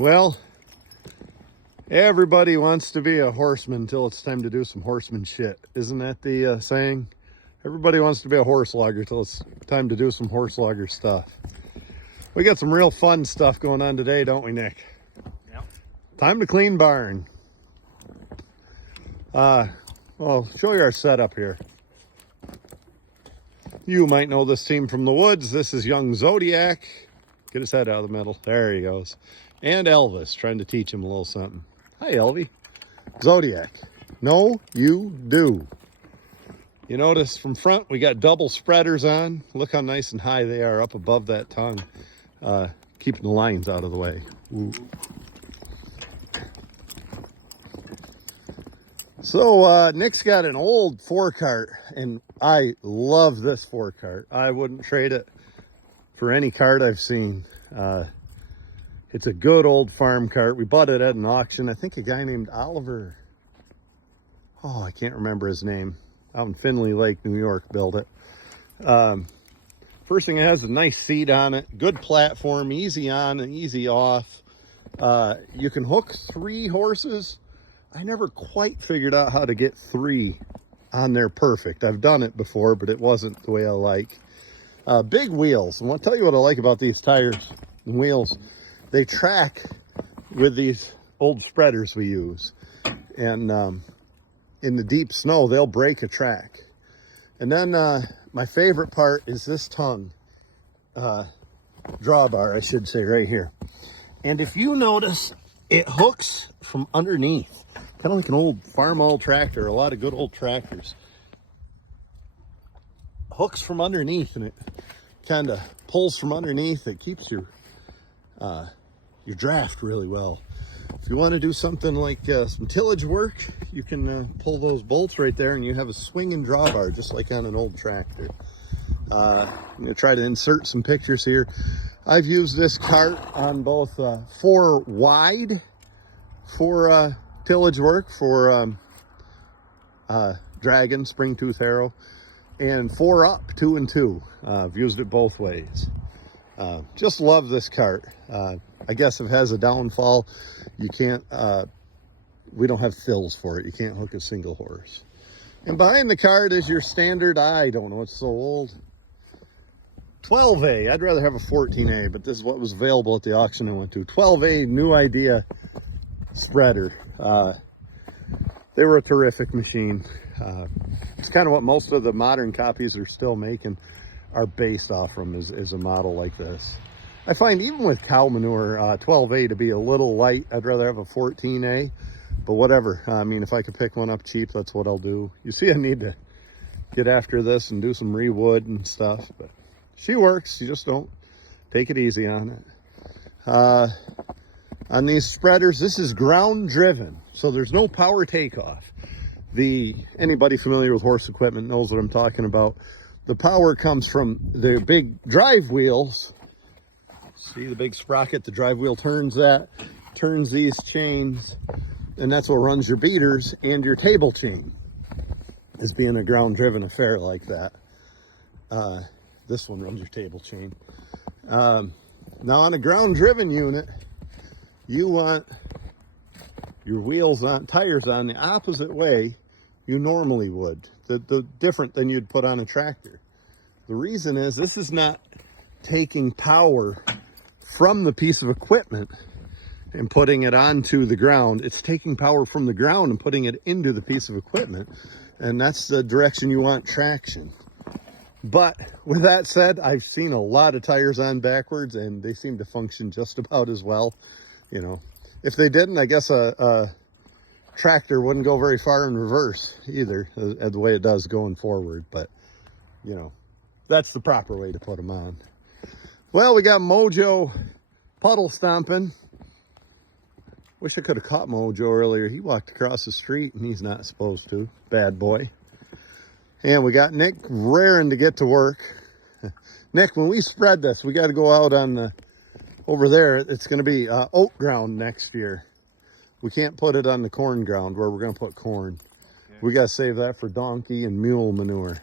Well, everybody wants to be a horseman until it's time to do some horseman shit. Isn't that the saying? Everybody wants to be a horse logger till it's time to do some horse logger stuff. We got some real fun stuff going on today, don't we, Nick? Yep. Time to clean barn. Well, show you our setup here. You might know this team from the woods. This is young Zodiac. Get his head out of the middle. There he goes. And Elvis, trying to teach him a little something. Hi, Elvie. Zodiac. No, you do. You notice from front, we got double spreaders on. Look how nice and high they are up above that tongue. Keeping the lines out of the way. Ooh. So Nick's got an old 4-cart, and I love this 4-cart. I wouldn't trade it for any cart I've seen. It's a good old farm cart. We bought it at an auction. I think a guy named Oliver, I can't remember his name, out in Findlay Lake, New York, built it. First thing, it has a nice seat on it, good platform, easy on and easy off. You can hook 3 horses. I never quite figured out how to get 3 on there perfect. I've done it before, but it wasn't the way I like. Big wheels, and I'll tell you what I like about these tires and wheels. They track with these old spreaders we use, and in the deep snow they'll break a track. And then my favorite part is this tongue drawbar, I should say, right here. And if you notice, it hooks from underneath, kind of like an old farm old tractor. A lot of good old tractors hooks from underneath, and it kind of pulls from underneath. It keeps your draft really well. If you want to do something like some tillage work, you can pull those bolts right there and you have a swinging drawbar just like on an old tractor. I'm going to try to insert some pictures here. I've used this cart on both 4 wide for tillage work for dragon, spring tooth harrow, and 4 up, 2 and 2. I've used it both ways. Just love this cart. I guess if it has a downfall, you can't, we don't have fills for it. You can't hook a single horse. And behind the cart is your standard, I don't know, it's so old, 12A. I'd rather have a 14A, but this is what was available at the auction I went to. 12A, new idea spreader. They were a terrific machine. It's kind of what most of the modern copies are still making are based off from, is a model like this. I find even with cow manure, 12A to be a little light. I'd rather have a 14A, but whatever. I mean, if I could pick one up cheap, that's what I'll do. You see, I need to get after this and do some rewood and stuff, but she works. You just don't take it easy on it. On these spreaders, this is ground driven, so there's no power takeoff. Anybody familiar with horse equipment knows what I'm talking about. The power comes from the big drive wheels. See the big sprocket, the drive wheel turns these chains, and that's what runs your beaters and your table chain, is being a ground driven affair like that. This one runs your table chain. Now on a ground driven unit, you want your wheels on, tires on the opposite way you normally would, the different than you'd put on a tractor. The reason is this is not taking power from the piece of equipment and putting it onto the ground. It's taking power from the ground and putting it into the piece of equipment, and that's the direction you want traction. But with that said, I've seen a lot of tires on backwards and they seem to function just about as well. You know, if they didn't, I guess a tractor wouldn't go very far in reverse either, the way it does going forward. But you know, that's the proper way to put them on. Well, we got Mojo puddle stomping. Wish I could have caught Mojo earlier. He walked across the street and he's not supposed to. Bad boy. And we got Nick raring to get to work. Nick, when we spread this, we got to go out on the, over there. It's going to be oat ground next year. We can't put it on the corn ground where we're going to put corn. Okay. We got to save that for donkey and mule manure.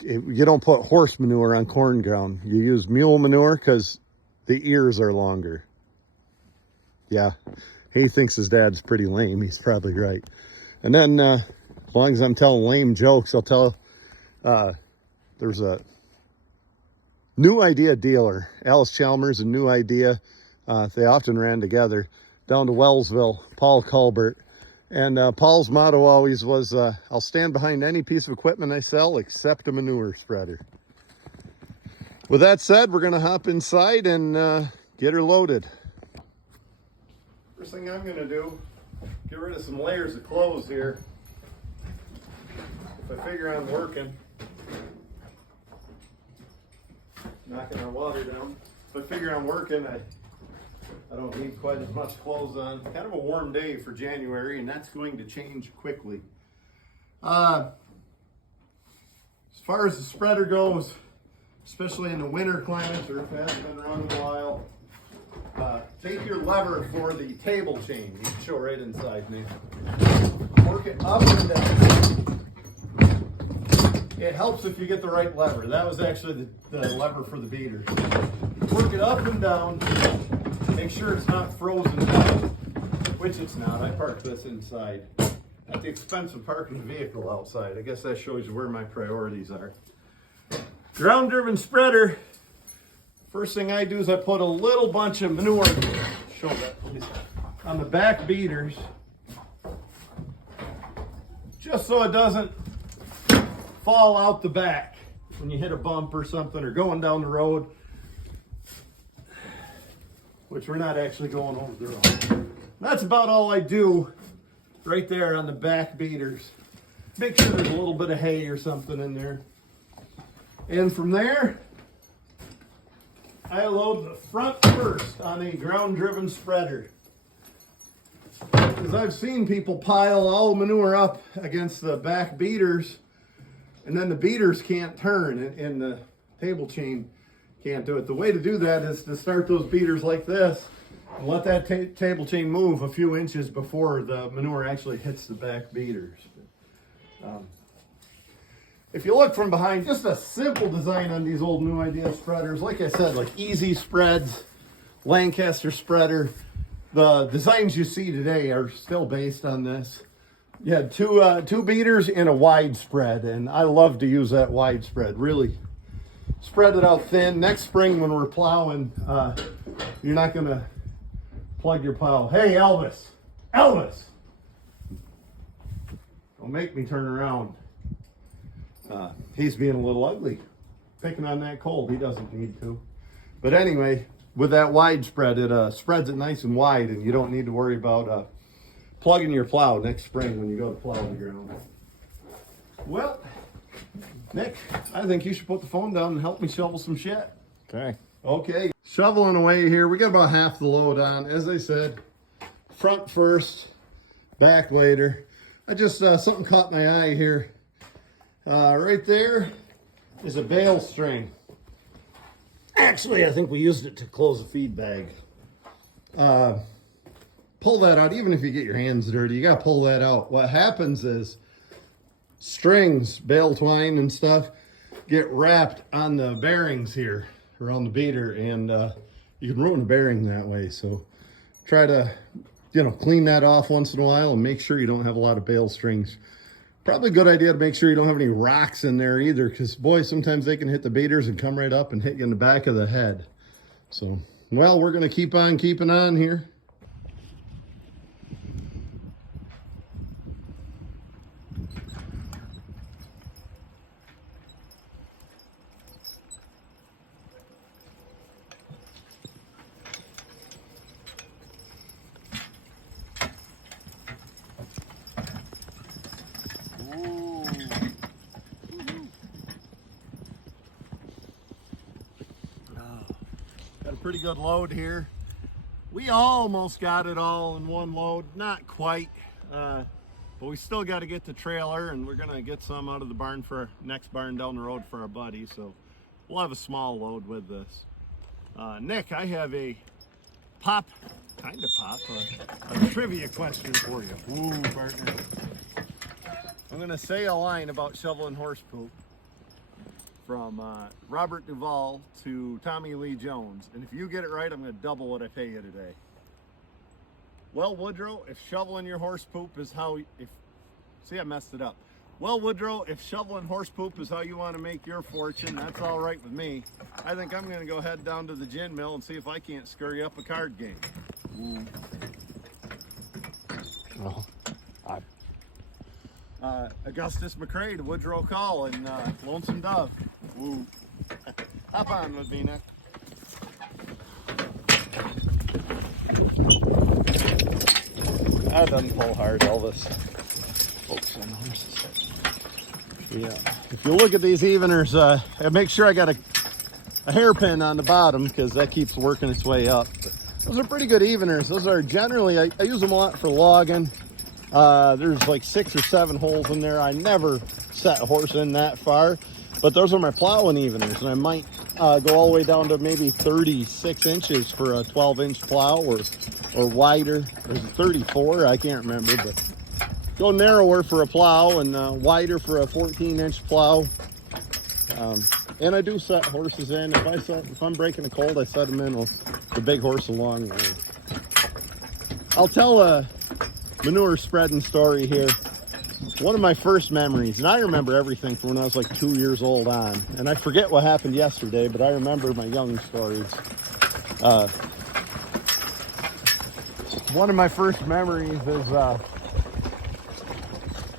You don't put horse manure on corn ground. You use mule manure because the ears are longer. Yeah, he thinks his dad's pretty lame. He's probably right. And then as long as I'm telling lame jokes, I'll tell there's a New Idea dealer, Alice Chalmers and New Idea. They often ran together down to Wellsville, Paul Colbert. And Paul's motto always was, I'll stand behind any piece of equipment I sell except a manure spreader. With that said, we're going to hop inside and get her loaded. First thing I'm going to do, get rid of some layers of clothes here. If I figure I'm working, knocking our water down. If I figure I'm working, I don't need quite as much clothes on. Kind of a warm day for January, and that's going to change quickly. As far as the spreader goes, especially in the winter climates, or if it hasn't been run in a while, take your lever for the table chain. You can show right inside me. Work it up and down. It helps if you get the right lever. That was actually the lever for the beaters. Work it up and down. Make sure it's not frozen down, which it's not. I parked this inside at the expense of parking the vehicle outside. I guess that shows you where my priorities are. Ground-driven spreader. First thing I do is I put a little bunch of manure, show that please, on the back beaters, just so it doesn't fall out the back when you hit a bump or something or going down the road, which we're not actually going over the road. That's about all I do right there on the back beaters. Make sure there's a little bit of hay or something in there. And from there, I load the front first on a ground-driven spreader. Because I've seen people pile all manure up against the back beaters, and then the beaters can't turn, and the table chain can't do it. The way to do that is to start those beaters like this, and let that table chain move a few inches before the manure actually hits the back beaters. If you look from behind, just a simple design on these old New Idea spreaders. Like I said, like easy spreads, Lancaster spreader. The designs you see today are still based on this. You had two beaters in a wide spread, and I love to use that wide spread. Really spread it out thin. Next spring when we're plowing, you're not going to plug your plow. Hey, Elvis! Elvis! Don't make me turn around. He's being a little ugly, picking on that cold. He doesn't need to. But anyway, with that wide spread, it spreads it nice and wide, and you don't need to worry about plugging your plow next spring when you go to plow the ground. Well, Nick, I think you should put the phone down and help me shovel some shit. Okay, shoveling away here. We got about half the load on. As I said, front first, back later. I just, something caught my eye here. Right there is a bale string. Actually, I think we used it to close a feed bag. Pull that out. Even if you get your hands dirty, you got to pull that out. What happens is strings, bale twine and stuff, get wrapped on the bearings here around the beater, and you can ruin a bearing that way. So try to, clean that off once in a while and make sure you don't have a lot of bale strings. Probably a good idea to make sure you don't have any rocks in there either, because boy, sometimes they can hit the beaters and come right up and hit you in the back of the head. So, well, we're going to keep on keeping on here. Pretty good load here. We almost got it all in one load, not quite, but we still got to get the trailer, and we're gonna get some out of the barn for our next barn down the road for our buddy, so we'll have a small load with this. Nick, I have a trivia question for you. Ooh, partner. I'm gonna say a line about shoveling horse poop from Robert Duvall to Tommy Lee Jones. And if you get it right, I'm going to double what I pay you today. Well, Woodrow, if shoveling your horse poop is how, see, I messed it up. Well, Woodrow, if shoveling horse poop is how you want to make your fortune, that's all right with me. I think I'm going to go head down to the gin mill and see if I can't scurry up a card game. Ooh. Oh, Augustus McCrae to Woodrow Call and Lonesome Dove. Ooh. Hop on with me, Nick. That doesn't pull hard, Elvis. Folks on horses. Yeah. If you look at these eveners, I make sure I got a hairpin on the bottom because that keeps working its way up. But those are pretty good eveners. Those are generally, I use them a lot for logging. There's like 6 or 7 holes in there. I never set a horse in that far, but those are my plowing eveners, and I might go all the way down to maybe 36 inches for a 12-inch plow, or wider. There's a 34, I can't remember, but go narrower for a plow and wider for a 14-inch plow. And I do set horses in. If I'm breaking a cold, I set them in with the big horse along. I'll tell a manure spreading story here. One of my first memories, and I remember everything from when I was like 2 years old on, and I forget what happened yesterday, but I remember my young stories. One of my first memories is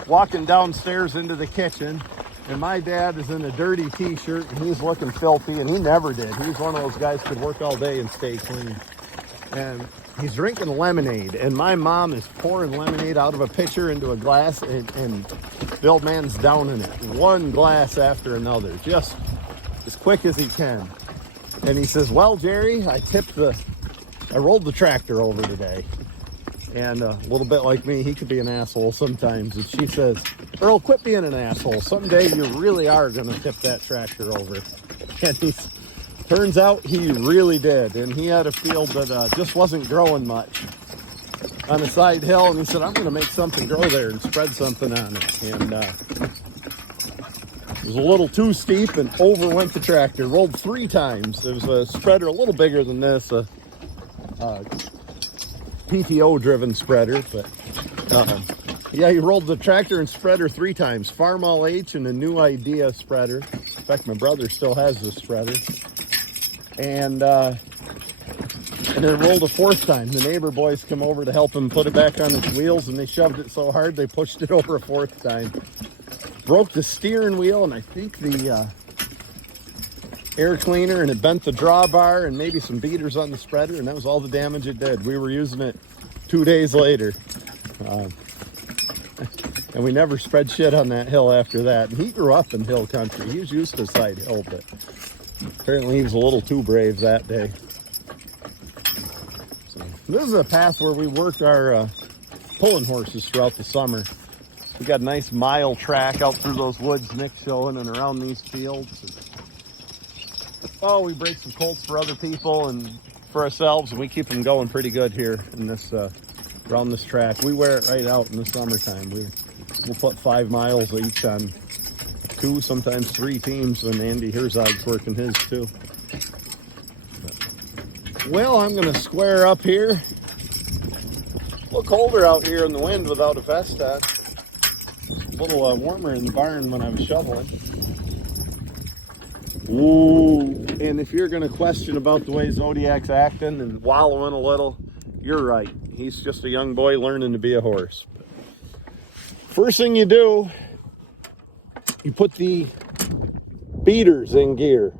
walking downstairs into the kitchen, and my dad is in a dirty t-shirt, and he's looking filthy, and he never did. He was one of those guys who could work all day and stay clean. And he's drinking lemonade, and my mom is pouring lemonade out of a pitcher into a glass, and the old man's downing it, one glass after another, just as quick as he can. And he says, well, Jerry, I rolled the tractor over today. And a little bit like me, he could be an asshole sometimes. And she says, Earl, quit being an asshole. Someday you really are going to tip that tractor over. And turns out he really did. And he had a field that just wasn't growing much on a side hill. And he said, I'm going to make something grow there and spread something on it. And it was a little too steep, and over went the tractor. Rolled 3 times. There was a spreader a little bigger than this, PTO driven spreader, but yeah, he rolled the tractor and spreader 3 times. Farm All H and a New Idea spreader. In fact, my brother still has this spreader. And then rolled a 4th time. The neighbor boys come over to help him put it back on its wheels, and they shoved it so hard they pushed it over a 4th time. Broke the steering wheel, and I think the air cleaner, and it bent the drawbar and maybe some beaters on the spreader, and that was all the damage it did. We were using it 2 days later. And we never spread shit on that hill after that. And he grew up in hill country. He was used to side hill, but apparently he was a little too brave that day. So, this is a path where we worked our pulling horses throughout the summer. We got a nice mile track out through those woods Nick's showing and around these fields. We break some colts for other people and for ourselves, and we keep them going pretty good here in this around this track. We wear it right out in the summertime. We'll put 5 miles each on 2, sometimes 3 teams when Andy Herzog's working his too. Well, I'm going to square up here. A little colder out here in the wind without a vest on. A little warmer in the barn when I was shoveling. Ooh, and if you're going to question about the way Zodiac's acting and wallowing a little, you're right. He's just a young boy learning to be a horse. First thing you do, you put the beaters in gear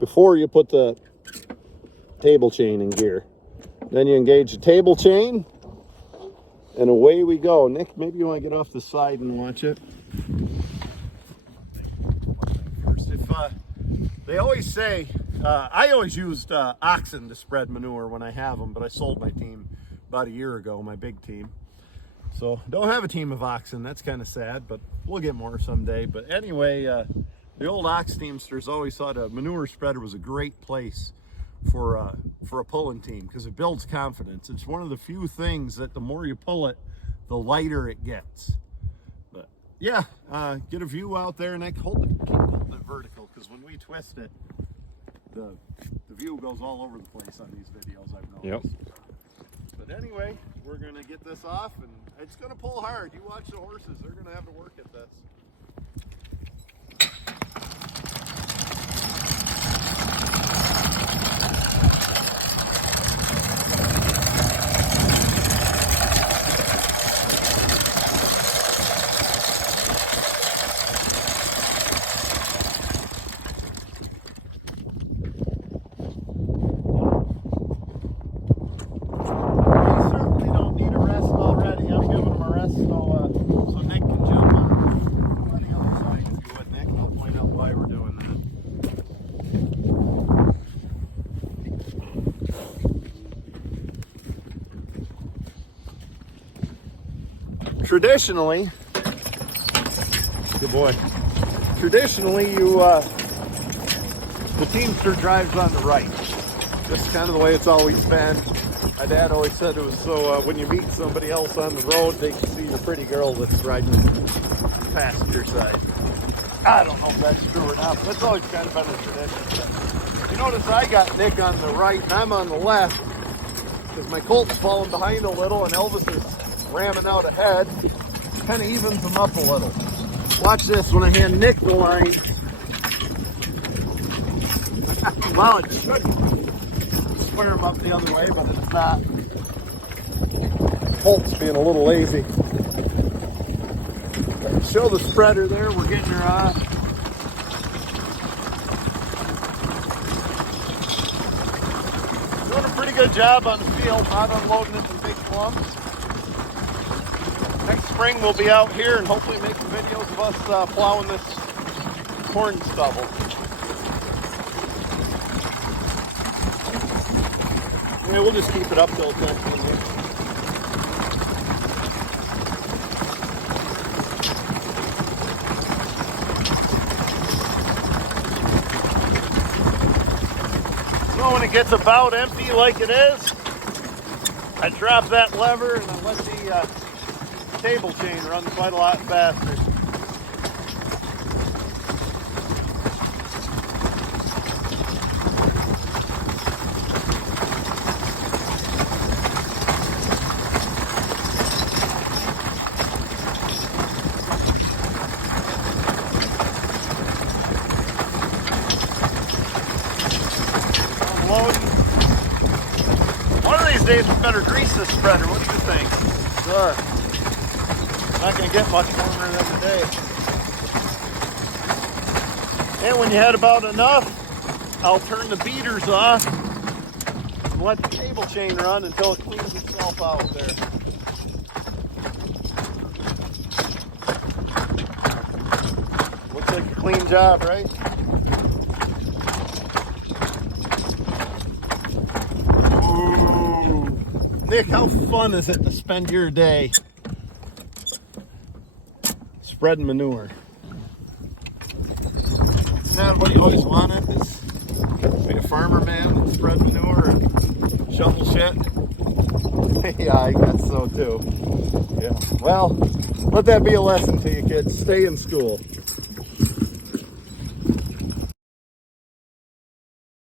before you put the table chain in gear. Then you engage the table chain, and away we go. Nick, maybe you want to get off the side and watch it. First, they always say, I always used oxen to spread manure when I have them, but I sold my team about a year ago, my big team. So don't have a team of oxen. That's kind of sad, but we'll get more someday. But anyway, the old ox teamsters always thought a manure spreader was a great place for a pulling team because it builds confidence. It's one of the few things that the more you pull it, the lighter it gets. But yeah, get a view out there, and keep holding it vertical, because when we twist it, the view goes all over the place on these videos, I've noticed. Yep. But anyway, we're gonna get this off, and it's gonna pull hard. You watch the horses, they're gonna have to work at this. Traditionally, good boy. Traditionally, the teamster drives on the right. That's kind of the way it's always been. My dad always said it was so when you meet somebody else on the road, they can see the pretty girl that's riding the passenger side. I don't know if that's true or not, but it's always kind of been a tradition. You notice I got Nick on the right and I'm on the left because my colt's falling behind a little and Elvis is ramming out ahead. Kind of evens them up a little. Watch this when I hand Nick the line. Well, it should square him up the other way, but it's not. Colt's being a little lazy. Show the spreader there. We're getting her off. Doing a pretty good job on the field, not unloading it in big clumps. Next spring we'll be out here and hopefully making videos of us plowing this corn stubble. Yeah, we'll just keep it up till it's empty. So when it gets about empty like it is, I drop that lever and I let the table chain runs quite a lot faster. Unload. One of these days we better grease this spreader. What do you think? Sure. Not going to get much warmer than today. And when you had about enough, I'll turn the beaters off and let the table chain run until it cleans itself out there. Looks like a clean job, right? Ooh. Nick, how fun is it to spend your day spreading manure? Isn't that what you always wanted? Is be a farmer man and spread manure and shovel shit? Yeah, I guess so too. Yeah. Well, let that be a lesson to you kids. Stay in school.